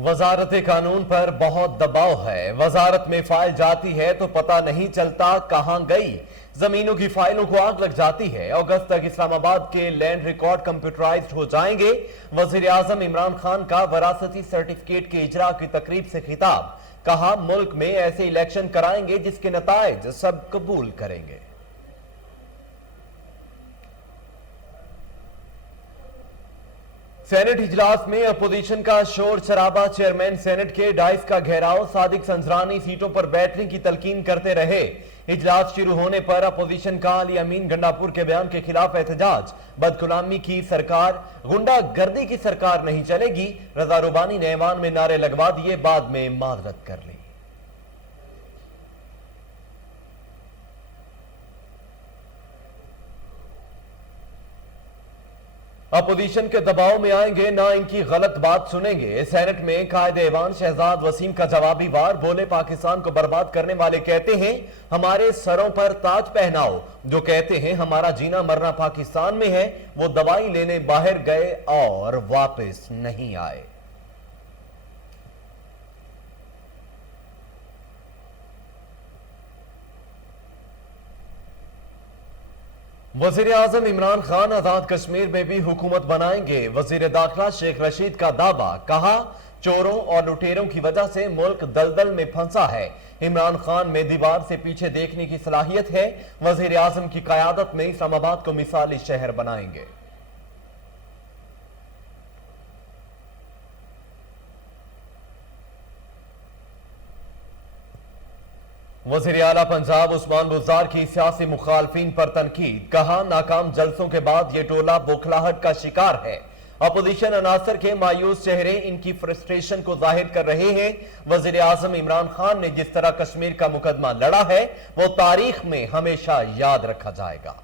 वजारत कानून पर बहुत दबाव है। वजारत में फाइल जाती है तो पता नहीं चलता कहां गई। जमीनों की फाइलों को आग लग जाती है। अगस्त तक इस्लामाबाद के लैंड रिकॉर्ड कंप्यूटराइज्ड हो जाएंगे। वजीर आजम इमरान खान का वरासती सर्टिफिकेट के इजरा की तकरीब से खिताब। कहा, मुल्क में ऐसे इलेक्शन कराएंगे जिसके नताइज सब कबूल करेंगे। सेनेट इजलास में अपोजिशन का शोर शराबा। चेयरमैन सेनेट के डाइस का घेराव। सादिक संजरानी सीटों पर बैठने की तलकीन करते रहे। इजलास शुरू होने पर अपोजिशन का अली अमीन गंडापुर के बयान के खिलाफ एहतजाज। बदगुलामी की सरकार, गुंडागर्दी की सरकार नहीं चलेगी। रजा रुबानी ने ऐवान में नारे लगवा दिए, बाद में माजरत कर ली। अपोजिशन के दबाव में आएंगे ना इनकी गलत बात सुनेंगे। सेनेट में कायदे ऐवान शहजाद वसीम का जवाबी वार। बोले, पाकिस्तान को बर्बाद करने वाले कहते हैं हमारे सरों पर ताज पहनाओ। जो कहते हैं हमारा जीना मरना पाकिस्तान में है, वो दवाई लेने बाहर गए और वापस नहीं आए। वजीर आजम इमरान खान आजाद कश्मीर में भी हुकूमत बनाएंगे। वजीर दाखिला शेख रशीद का दावा। कहा, चोरों और लुटेरों की वजह से मुल्क दलदल में फंसा है। इमरान खान में दीवार से पीछे देखने की सलाहियत है। वजीर आजम की क़यादत में इस्लामाबाद को मिसाली शहर बनाएंगे। वज़ीर आला पंजाब उस्मान बुज़दार की सियासी मुखालफिन पर तनकीद। कहा, नाकाम जलसों के बाद ये टोला बौखलाहट का शिकार है। अपोजिशन अनासर के मायूस चेहरे इनकी फ्रस्ट्रेशन को जाहिर कर रहे हैं। वज़ीर आज़म इमरान खान ने जिस तरह कश्मीर का मुकदमा लड़ा है, वो तारीख में हमेशा याद रखा जाएगा।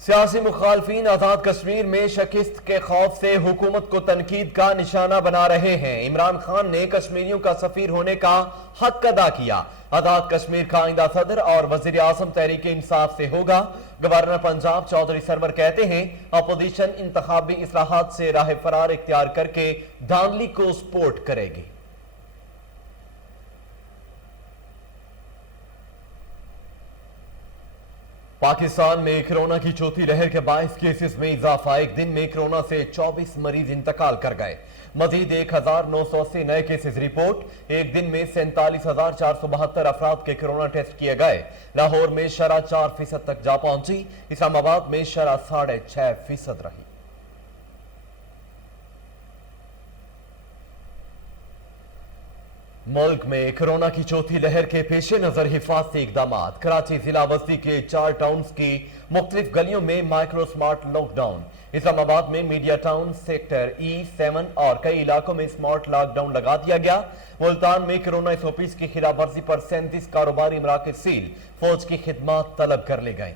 सियासी मुखालफिन आजाद कश्मीर में शिकस्त के खौफ से हुकूमत को तनकीद का निशाना बना रहे हैं। इमरान खान ने कश्मीरियों का सफीर होने का हक अदा किया। आजाद कश्मीर का आइंदा सदर और वजीर आजम तहरीक इंसाफ से होगा। गवर्नर पंजाब चौधरी सरवर कहते हैं अपोजिशन इंतखाबी इस्लाहात से राह फरार इख्तियार करके धांधली को सपोर्ट करेगी। पाकिस्तान में कोरोना की चौथी लहर के 22 केसेस में इजाफा। एक दिन में कोरोना से 24 मरीज इंतकाल कर गए। मजीद 1980 नए केसेस रिपोर्ट। एक दिन में 47,472 अफराद के कोरोना टेस्ट किए गए। लाहौर में शरह 4% तक जा पहुंची। इस्लामाबाद में शरह 6.5% रही। मुल्क में कोरोना की चौथी लहर के पेश नजर हिफाजती इकदामात। कराची जिला बस्ती के 4 टाउन्स की मुख्तलिफ गलियों में माइक्रो स्मार्ट लॉकडाउन। इस्लामाबाद में मीडिया टाउन सेक्टर E7 और कई इलाकों में स्मार्ट लॉकडाउन लगा दिया गया। मुल्तान में कोरोना SOPs की खिलाफ वर्जी पर 37 कारोबारी मराकज सील। फौज की खिदमात तलब कर ले गए।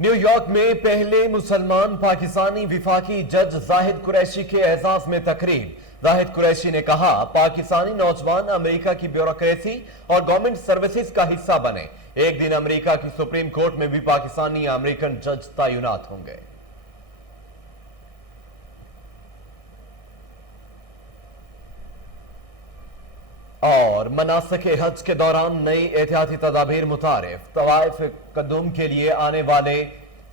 न्यूयॉर्क में पहले मुसलमान पाकिस्तानी विफाकी जज जाहिद कुरैशी के एजाज में तकरीब। जाहिद कुरैशी ने कहा, पाकिस्तानी नौजवान अमेरिका की ब्यूरोक्रेसी और गवर्नमेंट सर्विसेज का हिस्सा बने। एक दिन अमेरिका की सुप्रीम कोर्ट में भी पाकिस्तानी अमेरिकन जज तैनात होंगे। और मनासिक हज के दौरान नई एहतियाती तदाबीर मुतारिफ। तवाइफ कदुम के लिए आने वाले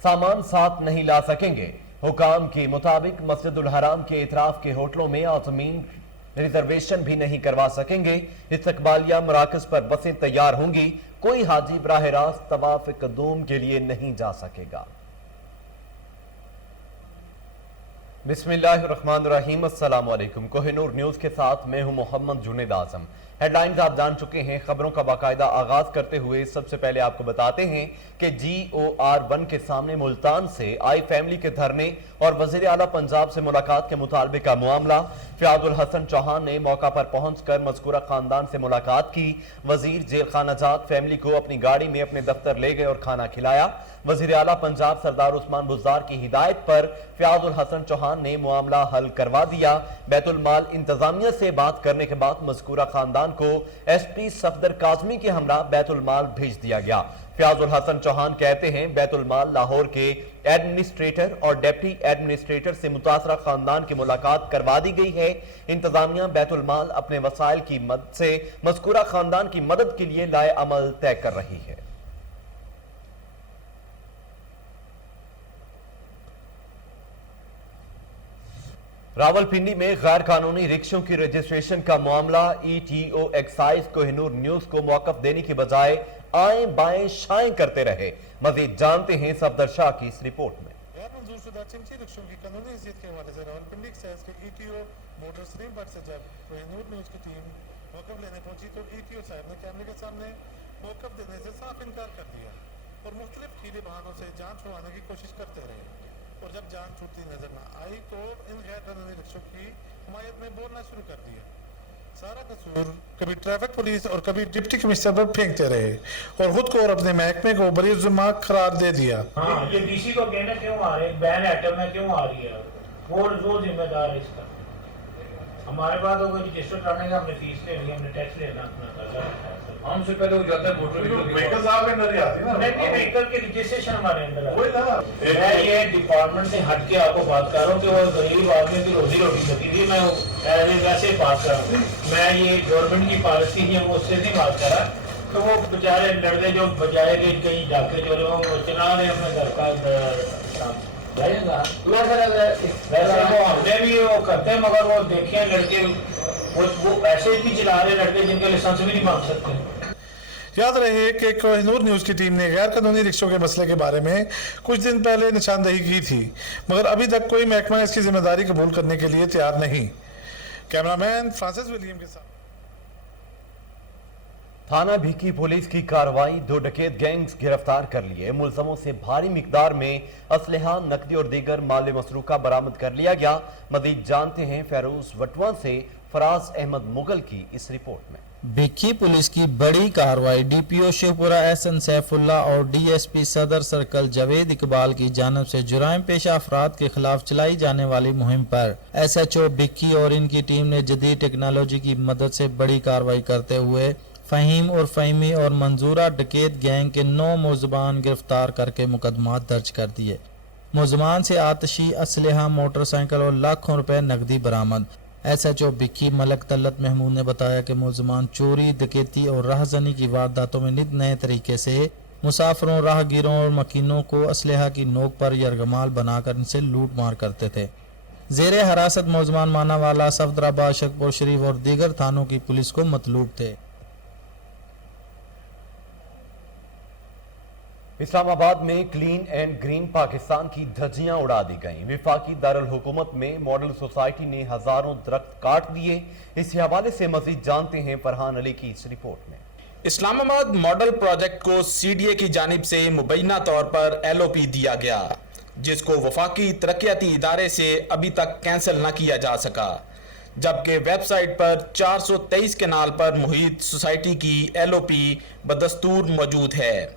सामान साथ नहीं ला सकेंगे। हुकाम के मुताबिक मस्जिदुल हराम के इतराफ के होटलों में आतमीन रिजर्वेशन भी नहीं करवा सकेंगे। इस्तकबालिया मराकज पर बसें तैयार होंगी। कोई हाजी बराह रास्त तवाफ कदुम के लिए नहीं जा सकेगा। बिस्मिल्लाहिर्रहमानिर्रहीम। अस्सलाम वालेकुम। कोहिनूर न्यूज के साथ मैं हूं मोहम्मद जुनेद आजम। ہیڈ لائنز آپ جان چکے ہیں، خبروں کا باقاعدہ آغاز کرتے ہوئے سب سے پہلے آپ کو بتاتے ہیں کہ GOR1 کے سامنے ملتان سے آئی فیملی کے دھرنے اور وزیر اعلیٰ پنجاب سے ملاقات کے مطالبے کا معاملہ۔ فیاض الحسن چوہان نے موقع پر پہنچ کر مذکورہ خاندان سے ملاقات کی۔ وزیر جیل خانہ جات فیملی کو اپنی گاڑی میں اپنے دفتر لے گئے اور کھانا کھلایا۔ وزیر اعلیٰ پنجاب سردار عثمان بزدار کی ہدایت پر فیاض الحسن چوہان نے معاملہ حل کروا دیا۔ بیت المال انتظامیہ سے بات کرنے کے بعد مذکورہ خاندان کو SP صفدر کاظمی کے ہمراہ بیت المال بھیج دیا گیا۔ فیاض الحسن چوہان کہتے ہیں بیت المال لاہور کے ایڈمنسٹریٹر اور ڈیپٹی ایڈمنسٹریٹر سے متاثرہ خاندان کی ملاقات کروا دی گئی ہے۔ انتظامیہ بیت المال اپنے وسائل کی مدد سے مذکورہ خاندان کی مدد کے لیے لائے عمل طے کر رہی ہے۔ راولپنڈی میں غیر قانونی رکشوں کی رجسٹریشن کا معاملہ ETO excise Koh Noor news کو موقف دینے کی بجائے آئیں بائیں شائیں کرتے رہے۔ مزید جانتے ہیں صفدر شاہ کی اس رپورٹ میں۔ غیر منظور شدہ چمچی رکشوں کی قانونی حیثیت کے حوالے سے راولپنڈی ایکسائز کے ETO موٹر سلیم بٹ سے جب کوہ نور نیوز کی ٹیم موقف لینے پہنچی تو ETO صاحب نے کیمرے کے سامنے موقف دینے سے صاف انکار کر دیا اور مختلف کھیلے بہانوں سے جان چھڑوانے کی کوشش کرتے رہے، اور جب جان چھوٹتی نظر نہ آئی تو ان غیر قانونی رکشوں کی حمایت میں بولنا شروع کر دیا۔ سارا قصور کبھی ٹریفک پولیس اور کبھی ڈپٹی کمشنر پر پھینکتے رہے اور خود کو اور اپنے محکمے کو بری ذمہ قرار دے دیا۔ ہاں یہ DC کو کہنا کیوں آ رہے بین ایٹم میں کیوں آ رہی ہے، وہ ذمہ دار ہے اس کا۔ ہمارے پاس تو کوئی رجسٹر کرنے کا ہم نے فیس لے لی، ہم نے ٹیکس لینا اپنا ہم سے پہلے ہو جاتا ہے موٹر ویکل آپ کے اندر ہی آتی ہے نا، نہیں ویکل کی رجسٹریشن ہمارے اندر ہے۔ میں یہ ڈپارٹمنٹ سے ہٹ کے آپ کو بات کر رہا ہوں کہ وہ غریب آدمی کی روزی روٹی بچی تھی، میں ویسے بات کر رہا ہوں، میں یہ گورنمنٹ کی پالیسی ہے وہ اس سے نہیں بات کر رہا کہ وہ بیچارے لڑکے جو بجائے گئے کہیں جا کے جو وہ چلا رہے اپنے گھر کا ہم نے بھی وہ کرتے ہیں، مگر وہ دیکھیں لڑکے وہ ایسے ہی چلا رہے لڑکے جن کے لائسنس بھی نہیں مانگ سکتے۔ یاد رہے کہ کوہ نور نیوز کی ٹیم نے غیر قانونی رکشوں کے مسئلے کے بارے میں کچھ دن پہلے نشاندہی کی تھی، مگر ابھی تک کوئی محکمہ اس کی ذمہ داری قبول کرنے کے لیے تیار نہیں۔ کیمرامین فرانسس ولیم کے ساتھ۔ تھانہ بھیکی پولیس کی کارروائی، 2 ڈکیت گینگز گرفتار کر لیے، ملزموں سے بھاری مقدار میں اسلحہ، نقدی اور دیگر مال مسروقہ برآمد کر لیا گیا۔ مزید جانتے ہیں فیروز وٹواں سے فراز احمد مغل کی اس رپورٹ میں۔ بھیکی پولیس کی بڑی کارروائی DPO شیخپورہ SN سیف اللہ اور DSP صدر سرکل جاوید اقبال کی جانب سے جرائم پیشہ افراد کے خلاف چلائی جانے والی مہم پر SHO بھیکی اور ان کی ٹیم نے جدید ٹیکنالوجی کی مدد سے بڑی کارروائی کرتے ہوئے فہیم اور فہیمی اور منظورہ ڈکیت گینگ کے 9 ملزمان گرفتار کر کے مقدمات درج کر دیے۔ ملزمان سے آتشی اسلحہ، موٹر سائیکل اور لاکھوں روپے نقدی برآمد۔ SHO بھیکی ملک طلت محمود نے بتایا کہ ملزمان چوری، ڈکیتی اور راہزنی کی وارداتوں میں نئے طریقے سے مسافروں، راہگیروں اور مکینوں کو اسلحہ کی نوک پر یرغمال بنا کر ان سے لوٹ مار کرتے تھے۔ زیر حراست ملزمان مانا والا، صفدرآباد، شکپور شریف اور دیگر تھانوں کی پولیس کو مطلوب تھے۔ اسلام آباد میں کلین اینڈ گرین پاکستان کی دھجیاں اڑا دی گئیں۔ وفاقی دارالحکومت میں ماڈل سوسائٹی نے ہزاروں درخت کاٹ دیے۔ اس حوالے سے مزید جانتے ہیں فرحان علی کی اس رپورٹ میں۔ اسلام آباد ماڈل پروجیکٹ کو CDA کی جانب سے مبینہ طور پر LOP دیا گیا، جس کو وفاقی ترقیاتی ادارے سے ابھی تک کینسل نہ کیا جا سکا، جبکہ ویب سائٹ پر 423 کنال پر محیط سوسائٹی کی LOP بدستور موجود ہے۔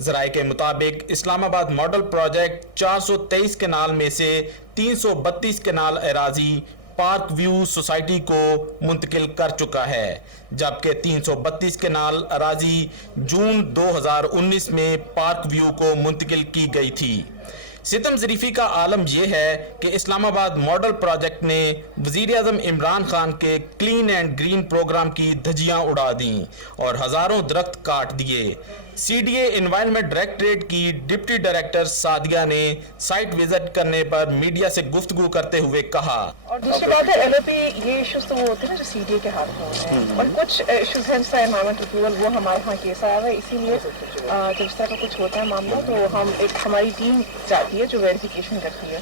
ذرائع کے مطابق اسلام آباد ماڈل پروجیکٹ 423 کنال میں سے 332 کنال اراضی پارک ویو سوسائٹی کو منتقل کر چکا ہے، جبکہ 332 کنال اراضی جون 2019 میں پارک ویو کو منتقل کی گئی تھی۔ ستم ظریفی کا عالم یہ ہے کہ اسلام آباد ماڈل پروجیکٹ نے وزیر اعظم عمران خان کے کلین اینڈ گرین پروگرام کی دھجیاں اڑا دیں اور ہزاروں درخت کاٹ دیے۔ CDA انوائرمنٹ ڈائریکٹریٹ کی ڈپٹی ڈائریکٹر سعدیہ نے سائٹ وزٹ کرنے پر میڈیا سے گفتگو کرتے ہوئے کہا، اور دوسری بات ہے LOP یہ ایشوز تو وہ ہوتے ہیں نا جو CDA کے ہاتھ میں ہوتے ہیں، اور کچھ ایشوز ہیں جیسا انوائرمنٹ اپروول وہ ہمارے ہاں کیس آیا ہوا ہے، اسی لیے جب اس طرح کا کچھ ہوتا ہے معاملہ تو ہماری ٹیم جاتی ہے جو ویریفیکیشن کرتی ہے،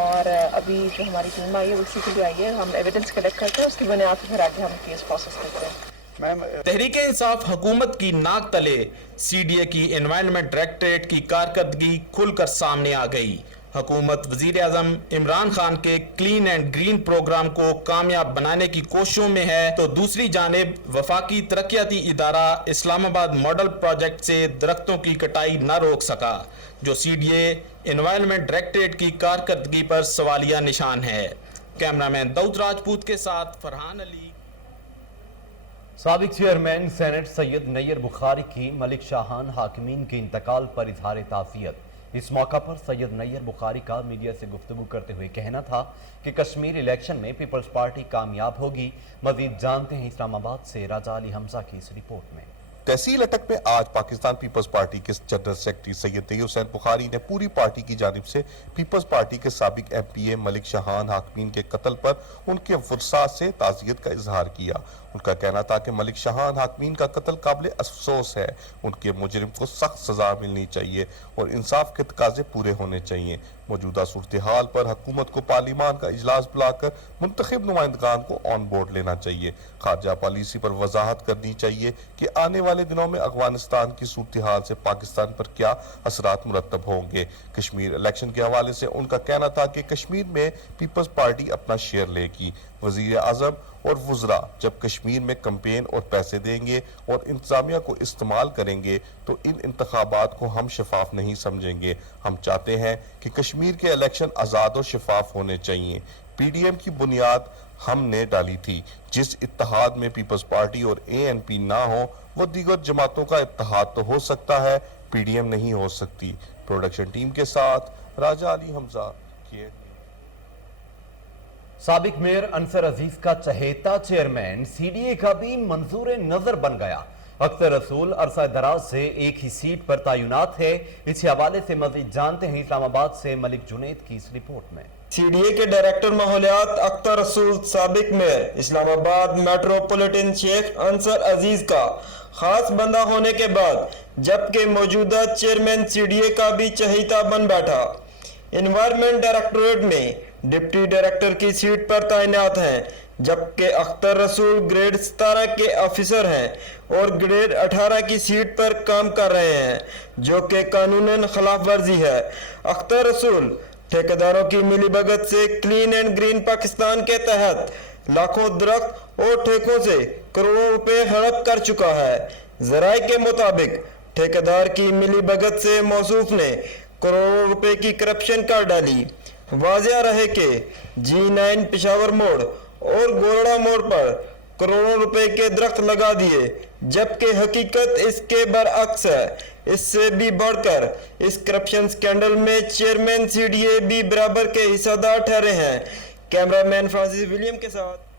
اور ابھی جو ہماری ٹیم آئی ہے اسی کے لیے آئی ہے، ہم ایویڈنس کلیکٹ کرتے ہیں، اس کی بنیاد پر پھر آگے ہم کیس پروسیس کرتے ہیں۔ तहरीक इंसाफ हुकूमत की नाक तले CDA की एनवायरनमेंट डायरेक्टरेट की कारकर्दगी खुलकर सामने आ गई। हुकूमत वजीर आजम इमरान खान के क्लीन एंड ग्रीन प्रोग्राम को कामयाब बनाने की कोशिशों में है, तो दूसरी जानिब वफाकी तरक्याती इदारा इस्लामाबाद मॉडल प्रोजेक्ट से दरख्तों की कटाई न रोक सका, जो CDA एनवायरनमेंट डायरेक्टरेट की कारकर्दगी पर सवालिया निशान है। कैमरामैन दाऊद राजपूत के साथ फरहान अली। साबिक चेयरमैन सेनेट सैयद नैयर बुखारी की मलिक शाहान हाकिमीन के इंतकाल पर इजहार ताज़ियत। इस मौका पर सैयद नैयर बुखारी का मीडिया से गुफ्तगू करते हुए कहना था कि कश्मीर इलेक्शन में पीपल्स पार्टी कामयाब होगी। मजीद जानते हैं इस्लामाबाद से राजा अली हमजा की इस रिपोर्ट में। तहसील अटक में आज पाकिस्तान पीपल्स पार्टी के जनरल सेक्रेटरी सैयद तैयब हुसैन बुखारी ने पूरी पार्टी की जानिब से पीपल्स पार्टी के साबिक MPA मलिक शाहान हाकिमीन के कत्ल पर उनके फुरसात से ताज़ियत का इजहार किया। उनका कहना था कि मलिक शाहान हाकिमीन का कत्ल काबिल अफसोस है। उनके मुजरिम को सख्त सजा मिलनी चाहिए और इंसाफ के तकाजे पूरे होने चाहिए। मौजूदा सूरत हाल पर हुकूमत को पार्लिमान का इजलास बुलाकर मुंतखब नुमाइंदगान को ऑन बोर्ड लेना चाहिए। खारजा पॉलिसी पर वजाहत करनी चाहिए कि आने वाले दिनों में अफगानिस्तान की सूरत हाल से पाकिस्तान पर क्या असरात मुरतब होंगे। कश्मीर इलेक्शन के हवाले से उनका कहना था कि कश्मीर में पीपल्स पार्टी अपना शेयर लेगी। वजीर आजम और वुज़रा जब कश्मीर में कैंपेन और पैसे देंगे और इंतजामिया को इस्तेमाल करेंगे तो इन इंतखाबात को हम शफाफ नहीं समझेंगे। हम चाहते हैं कि कश्मीर के इलेक्शन आज़ाद और शफाफ होने चाहिए। PDM की बुनियाद हमने डाली थी। जिस इत्तेहाद में पीपल्स पार्टी और ANP ना हो वो दीगर जमातों का इत्तेहाद तो हो सकता है, PDM नहीं हो सकती। प्रोडक्शन टीम के साथ राजा अली हमजा के। साबिक मेयर अंसर अजीज का चहेता चेयरमैन CDA का भी मंजूर नजर बन गया। अख्तर रसूल अरसा दराज से एक ही सीट पर तैनात है। इस हवाले से मजीद जानते हैं इस्लामाबाद से मलिक जुनैद की इस रिपोर्ट में। CDA के डायरेक्टर माहौलियात अख्तर रसूल साबिक मेयर इस्लामाबाद मेट्रोपॉलिटन शेख अंसर अजीज का खास बंदा होने के बाद जबकि मौजूदा चेयरमैन CDA का भी चहेता बन बैठा। एनवायरनमेंट डायरेक्टरेट में डिप्टी डायरेक्टर की सीट पर तैनात हैं, जबकि अख्तर रसूल ग्रेड 17 के ऑफिसर हैं और ग्रेड 18 की सीट पर काम कर रहे हैं, जो कि कानूनन खिलाफ वर्जी है। अख्तर रसूल ठेकेदारों की मिलीभगत से क्लीन एंड ग्रीन पाकिस्तान के तहत लाखों दरख्त और ठेकों से करोड़ों रुपए हड़प कर चुका है। जराये के मुताबिक ठेकेदार की मिलीभगत से मौसूफ ने करोड़ों रुपए की करप्शन कर डाली। वाज़िया रहे कि G9 पिशावर मोड़ और गोरड़ा मोड़ पर करोड़ों रुपए के दरख्त लगा दिए, जबकि हकीकत इसके बरअक्स है। इससे भी बढ़कर इस करप्शन स्कैंडल में चेयरमैन CDA भी बराबर के हिस्सेदार ठहरे हैं। कैमरामैन फ्रांसिस विलियम के साथ।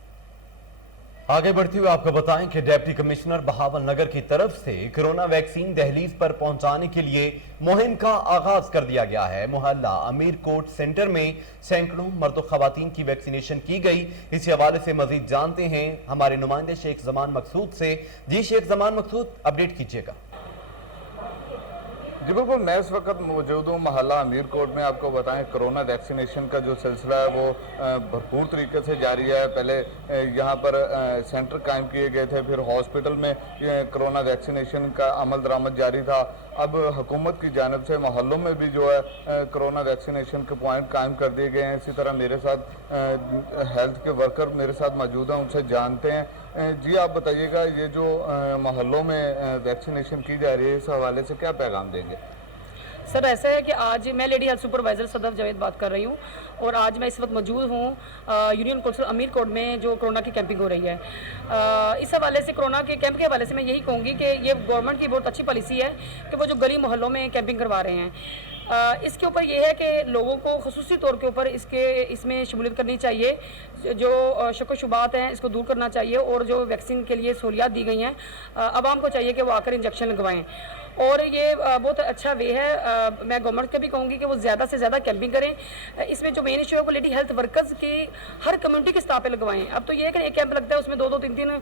आगे बढ़ते हुए आपको बताएं कि डिप्टी कमिश्नर बहावल नगर की तरफ से कोरोना वैक्सीन दहलीज पर पहुंचाने के लिए मुहिम का आगाज कर दिया गया है। मोहल्ला अमीर कोट सेंटर में सैकड़ों मर्द और खवातीन की वैक्सीनेशन की गई। इस हवाले से मजीद जानते हैं हमारे नुमाइंदे शेख जमान मकसूद से। जी शेख जमान मकसूद, अपडेट कीजिएगा। जी बिल्कुल, मैं इस वक्त मौजूद हूँ मोहल्ला अमीर कोट में। आपको बताएं कोरोना वैक्सीनेशन का जो सिलसिला है वो भरपूर तरीके से जारी है। पहले यहाँ पर सेंटर कायम किए गए थे, फिर हॉस्पिटल में कोरोना वैक्सीनेशन का अमल दरामद जारी था। अब हुकूमत की जानिब से मोहल्लों में भी जो है कोरोना वैक्सीनेशन के पॉइंट कायम कर दिए गए हैं। इसी तरह मेरे साथ हेल्थ के वर्कर मेरे साथ मौजूद हैं, उनसे जानते हैं। जी आप बताइएगा, ये जो मोहल्लों में वैक्सीनेशन की जा रही है इस हवाले से क्या पैगाम देंगे? सर ऐसा है कि आज मैं लेडी हेल्थ सुपरवाइजर सदर जावेद बात कर रही हूँ और आज मैं इस वक्त मौजूद हूँ यूनियन काउंसिल अमीर कोट में जो कोरोना की कैंपिंग हो रही है। इस हवाले से कोरोना के कैंप के हवाले से मैं यही कहूँगी कि ये गवर्नमेंट की बहुत अच्छी पॉलिसी है कि वो जो गली मोहल्लों में कैंपिंग करवा रहे हैं। इसके ऊपर ये है कि लोगों को खुसूसी तौर के ऊपर इसमें शमूलियत करनी चाहिए। जो शक शुबात हैं इसको दूर करना चाहिए और जो वैक्सीन के लिए सहूलियात दी गई हैं आवाम को चाहिए कि वो आकर इंजेक्शन लगवाएं। اور یہ بہت اچھا وے ہے. میں گورنمنٹ کا بھی کہوں گی کہ وہ زیادہ سے زیادہ کیمپنگ کریں. اس میں جو مین ایشو ہے وہ لیڈی ہیلتھ ورکرز کی ہر کمیونٹی کے اسٹاف پہ لگوائیں. اب تو یہ ہے کہ ایک کیمپ لگتا ہے اس میں 2-2 3-3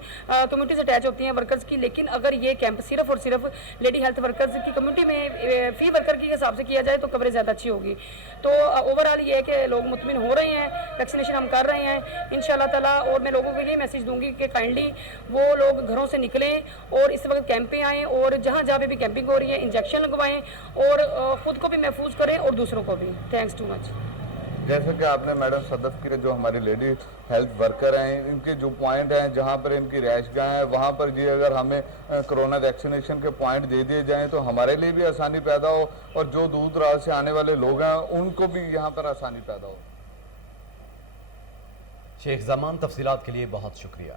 کمیونٹیز اٹیچ ہوتی ہیں ورکرز کی, لیکن اگر یہ کیمپ صرف اور صرف لیڈی ہیلتھ ورکرز کی کمیونٹی میں فی ورکر کے حساب سے کیا جائے تو کوریج زیادہ اچھی ہوگی. تو اوور آل یہ ہے کہ لوگ مطمئن ہو رہے ہیں, ویکسینیشن ہم کر رہے ہیں انشاءاللہ تعالیٰ. اور میں لوگوں کو یہ میسج دوں گی کہ کائنڈلی وہ لوگ گھروں سے نکلیں اور اس وقت کیمپ پہ آئیں, اور جہاں جہاں پہ بھی کیمپنگ ہو رہی ہے انجیکشن لگوائیں اور خود کو بھی محفوظ کریں اور دوسروں کو بھی. Thanks too much. جیسے کہ آپ نے میڈم صدف کی جو ہماری لیڈی ہیلتھ ورکر ہیں ان کے جو پوائنٹ ہیں جہاں پر ان کی رہائش گاہ ہیں وہاں پر جی اگر ہمیں کرونا ویکسینیشن کے پوائنٹ دے دیے جائیں تو ہمارے لیے بھی آسانی پیدا ہو اور جو دور دراز سے آنے والے لوگ ہیں ان کو بھی یہاں پر آسانی پیدا ہو. شیخ زمان تفصیلات کے لیے بہت شکریہ.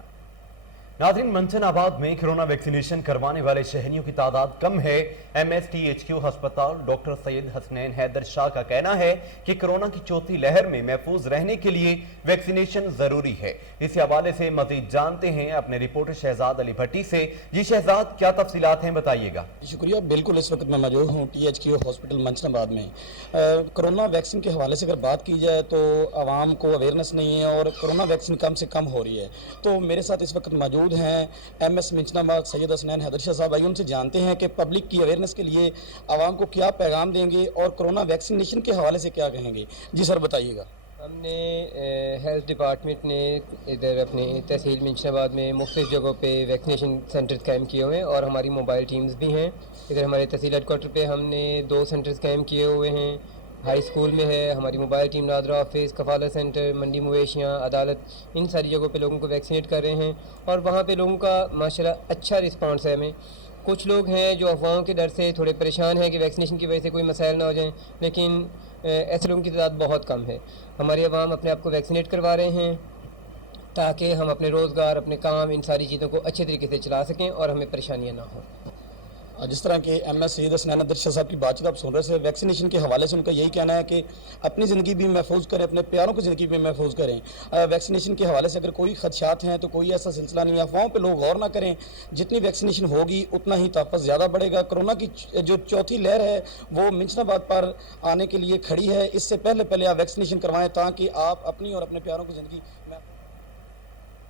ناظرین, منچن آباد میں کرونا ویکسینیشن کروانے والے شہریوں کی تعداد کم ہے. MSTHQ ہسپتال ڈاکٹر سید حسنین حیدر شاہ کا کہنا ہے کہ کرونا کی چوتھی لہر میں محفوظ رہنے کے لیے ویکسینیشن ضروری ہے. اس حوالے سے مزید جانتے ہیں اپنے رپورٹر شہزاد علی بھٹی سے. جی شہزاد, کیا تفصیلات ہیں, بتائیے گا. شکریہ. بالکل, اس وقت میں موجود ہوں THQ ہاسپٹل منچن آباد میں. کرونا ویکسین کے حوالے سے اگر بات کی جائے تو عوام کو اویئرنیس نہیں ہے اور کرونا ویکسین کم سے کم ہو رہی ہے. تو میرے ساتھ اس وقت موجود ہیں MS منچن آباد سید حسنین حیدر شاہ صاحب. آئیے ان سے جانتے ہیں کہ پبلک کی اویئرنیس کے لیے عوام کو کیا پیغام دیں گے اور کرونا ویکسینیشن کے حوالے سے کیا کہیں گے. جی سر, بتائیے گا. ہم نے ہیلتھ ڈپارٹمنٹ نے ادھر اپنے تحصیل منشن آباد میں مختلف جگہوں پہ ویکسینیشن سینٹرز قائم کیے ہوئے ہیں اور ہماری موبائل ٹیمز بھی ہیں. ادھر ہمارے تحصیل ہیڈ کوارٹر پہ ہم نے 2 سینٹرز قائم کیے ہوئے ہیں. ہائی اسکول میں ہے ہماری موبائل ٹیم, نادرا آفس, کفالہ سینٹر, منڈی مویشیاں, عدالت, ان ساری جگہوں پہ لوگوں کو ویکسینیٹ کر رہے ہیں اور وہاں پہ لوگوں کا ماشاءاللہ اچھا رسپانس ہے. ہمیں کچھ لوگ ہیں جو افواہوں کے ڈر سے تھوڑے پریشان ہیں کہ ویکسینیشن کی وجہ سے کوئی مسائل نہ ہو جائیں, لیکن ایسے لوگوں کی تعداد بہت کم ہے. ہمارے عوام اپنے آپ کو ویکسینیٹ کروا رہے ہیں تاکہ ہم اپنے روزگار, اپنے کام, ان ساری چیزوں کو اچھے طریقے سے چلا سکیں اور ہمیں پریشانیاں نہ ہوں. جس طرح کہ MS سید حسنین حیدر شاہ صاحب کی بات چیت آپ سن رہے تھے, ویکسینیشن کے حوالے سے ان کا یہی کہنا ہے کہ اپنی زندگی بھی محفوظ کریں, اپنے پیاروں کی زندگی بھی محفوظ کریں. ویکسینیشن کے حوالے سے اگر کوئی خدشات ہیں تو کوئی ایسا سلسلہ نہیں ہے, افواہوں پہ لوگ غور نہ کریں. جتنی ویکسینیشن ہوگی اتنا ہی تحفظ زیادہ بڑھے گا. کرونا کی جو چوتھی لہر ہے وہ منچن آباد پر آنے کے لیے کھڑی ہے. اس سے پہلے آپ ویکسینیشن کروائیں تاکہ آپ اپنی اور اپنے پیاروں کی زندگی.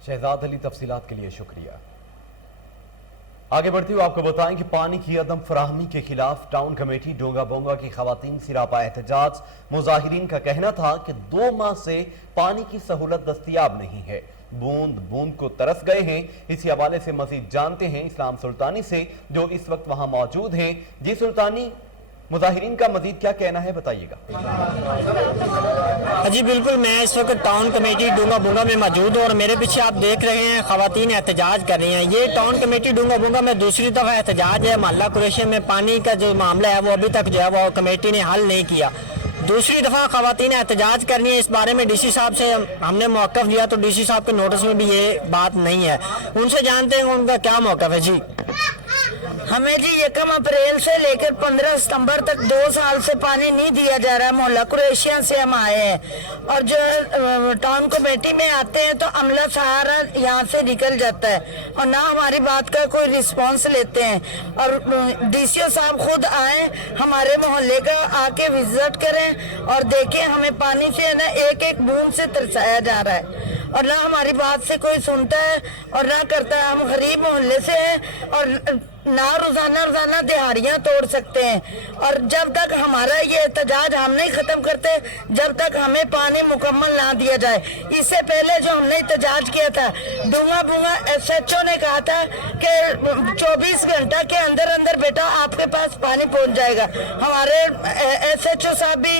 شہزاد علی, تفصیلات کے لیے شکریہ. آگے بڑھتے ہوئے آپ کو بتائیں کہ پانی کی عدم فراہمی کے خلاف ٹاؤن کمیٹی ڈونگا بونگا کی خواتین سراپا احتجاج. مظاہرین کا کہنا تھا کہ 2 ماہ سے پانی کی سہولت دستیاب نہیں ہے, بوند بوند کو ترس گئے ہیں. اسی حوالے سے مزید جانتے ہیں اسلام سلطانی سے جو اس وقت وہاں موجود ہیں. جی سلطانی, مظاہرین کا مزید کیا کہنا ہے, بتائیے گا. جی بالکل, میں اس وقت ٹاؤن کمیٹی ڈونگا بونگا میں موجود ہوں اور میرے پیچھے آپ دیکھ رہے ہیں خواتین احتجاج کر رہی ہیں. یہ ٹاؤن کمیٹی ڈونگا بونگا میں دوسری دفعہ احتجاج ہے. محلہ قریشی میں پانی کا جو معاملہ ہے وہ ابھی تک جو ہے وہ کمیٹی نے حل نہیں کیا. دوسری دفعہ خواتین احتجاج کرنی ہے. اس بارے میں DC صاحب سے ہم نے موقف لیا تو DC صاحب کے نوٹس میں بھی یہ بات نہیں ہے. ان سے جانتے ہیں ان کا کیا موقف ہے. جی ہمیں جی 1 اپریل سے لے کر 15 ستمبر تک 2 سال سے پانی نہیں دیا جا رہا ہے. محلہ قریشیاں سے ہم آئے ہیں اور جو ٹاؤن کمیٹی میں آتے ہیں تو عملہ سہارا یہاں سے نکل جاتا ہے اور نہ ہماری بات کا کوئی رسپانس لیتے ہیں. اور DCO صاحب خود آئیں, ہمارے محلے کا آ کے وزٹ کریں اور دیکھیں ہمیں پانی سے نا ایک بوند سے ترسایا جا رہا ہے اور نہ ہماری بات سے کوئی سنتا ہے اور نہ کرتا ہے. ہم غریب محلے سے ہیں اور نہ روزانہ دہاڑیاں توڑ سکتے ہیں اور جب تک ہمارا یہ احتجاج ہم نہیں ختم کرتے جب تک ہمیں پانی مکمل نہ دیا جائے. اس سے پہلے جو ہم نے احتجاج کیا تھا ڈونگا بونگا SHO نے کہا تھا کہ 24 گھنٹہ کے اندر بیٹا آپ کے پاس پانی پہنچ جائے گا. ہمارے SHO صاحب بھی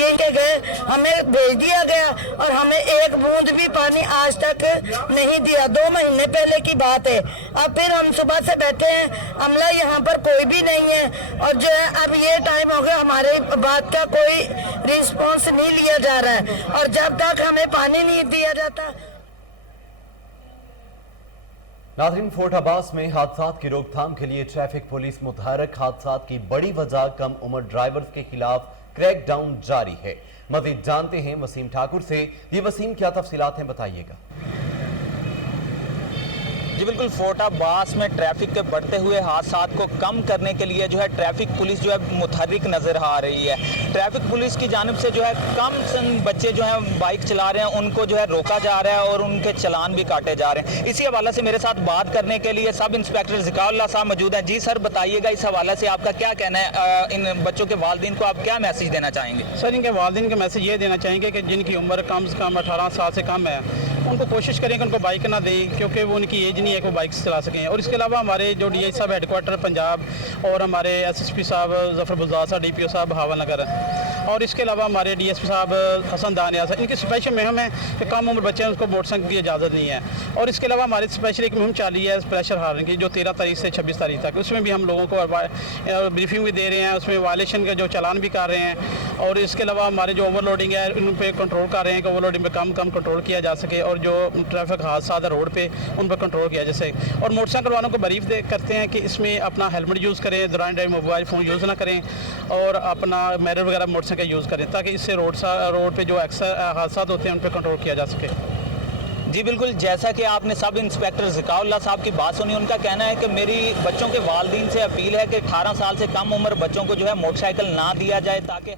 یہ کہ گئے, ہمیں بھیج دیا گیا اور ہمیں 1 بوند بھی پانی آج تک نہیں دیا. 2 مہینے پہلے کی بات ہے. اب پھر ہم صبح سے بیٹھے ہیں, عملہ یہاں پر کوئی بھی نہیں ہے اور جو ہے اب یہ ٹائم ہو گیا ہمارے بات کا کوئی ریسپانس نہیں لیا جا رہا ہے اور جب تک ہمیں پانی نہیں دیا جاتا. ناظرین, فورٹ عباس میں حادثات کی روک تھام کے لیے ٹریفک پولیس متحرک. حادثات کی بڑی وجہ کم عمر ڈرائیورز کے خلاف کریک ڈاؤن جاری ہے. مزید جانتے ہیں وسیم ٹھاکر سے. یہ وسیم, کیا تفصیلات ہیں, بتائیے گا. जी बिल्कुल, फोर्ट अब्बास में ट्रैफिक के बढ़ते हुए हादसात को कम करने के लिए जो है ट्रैफिक पुलिस जो है मुतहर्रिक नज़र आ रही है। ट्रैफिक पुलिस की जानिब से जो है कम बच्चे जो हैं बाइक चला रहे हैं उनको जो है रोका जा रहा है और उनके चलान भी काटे जा रहे हैं। इसी हवाले से मेरे साथ बात करने के लिए सब इंस्पेक्टर ज़िकाउल्लाह साहब मौजूद हैं। जी सर, बताइएगा इस हवाले से आपका क्या कहना है, इन बच्चों के वालिदैन को आप क्या मैसेज देना चाहेंगे? सर, इनके वालिदैन का मैसेज ये देना चाहेंगे कि जिनकी उम्र कम से कम 18 साल से कम है, उनको कोशिश करें कि उनको बाइक ना दें, क्योंकि वो उनकी एज नहीं है कि वो बाइक चला सकें। और इसके अलावा हमारे जो DI साहब हेडक्वार्टर पंजाब और हमारे SSP साहब ज़फ़र बुज़दार साहब, DPO साहब भावल नगर, और इसके अलावा हमारे DSP साहब हसन दानिया साहब, इनकी स्पेशल मुहिम है कि कम उम्र बच्चे हैं उसको मोटरसाइकिल की इजाज़त नहीं है। और इसके अलावा हमारी स्पेशल एक मुहिम चाली है प्रेशर हारने की, जो 13 तारीख से 26 तारीख तक, उसमें भी हम लोगों को ब्रीफिंग भी दे रहे हैं, उसमें वायलेशन का जो चालान भी कर रहे हैं। और इसके अलावा हमारे जो ओवरलोडिंग है उन पर कंट्रोल कर रहे हैं कि ओवरलोडिंग पे कम कंट्रोल किया जा सके, और जो ट्रैफिक हादसा रोड पे उन पर कंट्रोल किया जैसे। और मोटरसाइकिल वालों को ब्रीफ करते हैं कि इसमें अपना हेलमेट यूज़ करें, दौरान ड्राइव मोबाइल फ़ोन यूज़ ना करें, और अपना मिरर वगैरह मोटरसाइकिल यूज़ करें, ताकि इससे रोड पे जो अक्सर हादसा होते हैं उन पर कंट्रोल किया जा सके। जी बिल्कुल, जैसा कि आपने सब इंस्पेक्टर ज़िकाउल्लाह साहब की बात सुनी, उनका कहना है कि मेरी बच्चों के वालिदैन से अपील है कि 18 साल से कम उम्र बच्चों को जो है मोटरसाइकिल ना दिया जाए, ताकि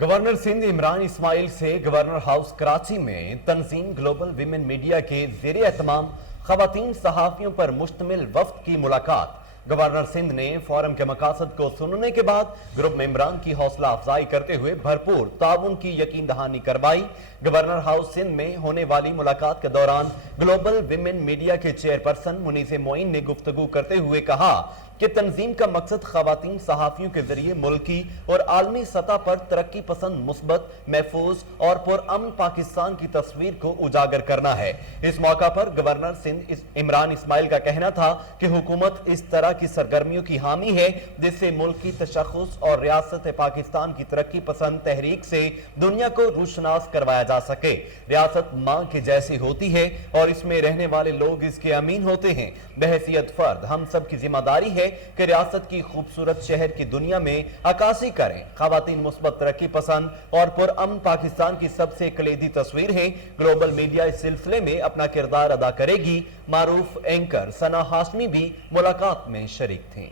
गवर्नर सिंध इमरान इस्माइल से गवर्नर हाउस कराची में तंजीम ग्लोबल विमेन मीडिया के ज़ेरे एहतमाम ख़वातीन सहाफ़ियों पर मुश्तमिल वफ्द की मुलाकात। गवर्नर सिंध ने फोरम के मकासद को सुनने के बाद ग्रुप मेंबरान की हौसला अफजाई करते हुए भरपूर ताउन की यकीन दहानी करवाई। गवर्नर हाउस सिंध में होने वाली मुलाकात के दौरान ग्लोबल विमेन मीडिया के चेयरपर्सन मुनीसे मोइन ने गुफ्तगू करते हुए कहा कि तंजीम का मकसद खवातीन सहाफियों के जरिए मुल्की और आलमी सतह पर तरक्की पसंद, मुस्बत, महफूज और पुरअमन पाकिस्तान की तस्वीर को उजागर करना है। इस मौका पर गवर्नर सिंध इमरान इस्माइल का कहना था कि हुकूमत इस तरह की सरगर्मियों की हामी है जिससे मुल्क की तशख़्ख़ुस और रियासत पाकिस्तान की तरक्की पसंद तहरीक से दुनिया को रूशनास करवाया जा सके। रियासत माँ के जैसी होती है और इसमें रहने वाले लोग इसके अमीन होते हैं। बहैसियत फर्द हम सब की जिम्मेदारी है कि रियासत की खूबसूरत शहर की दुनिया में अक्कासी करें। खवातीन मुस्बत, तरक्की पसंद और पुरअमन पाकिस्तान की सबसे कलीदी तस्वीर है। ग्लोबल मीडिया इस सिलसिले में अपना किरदार अदा करेगी। मारूफ एंकर सना हाशमी भी मुलाकात में शरीक थी।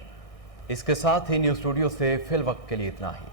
इसके साथ ही न्यूज़ स्टूडियो से फिल वक्त के लिए इतना ही।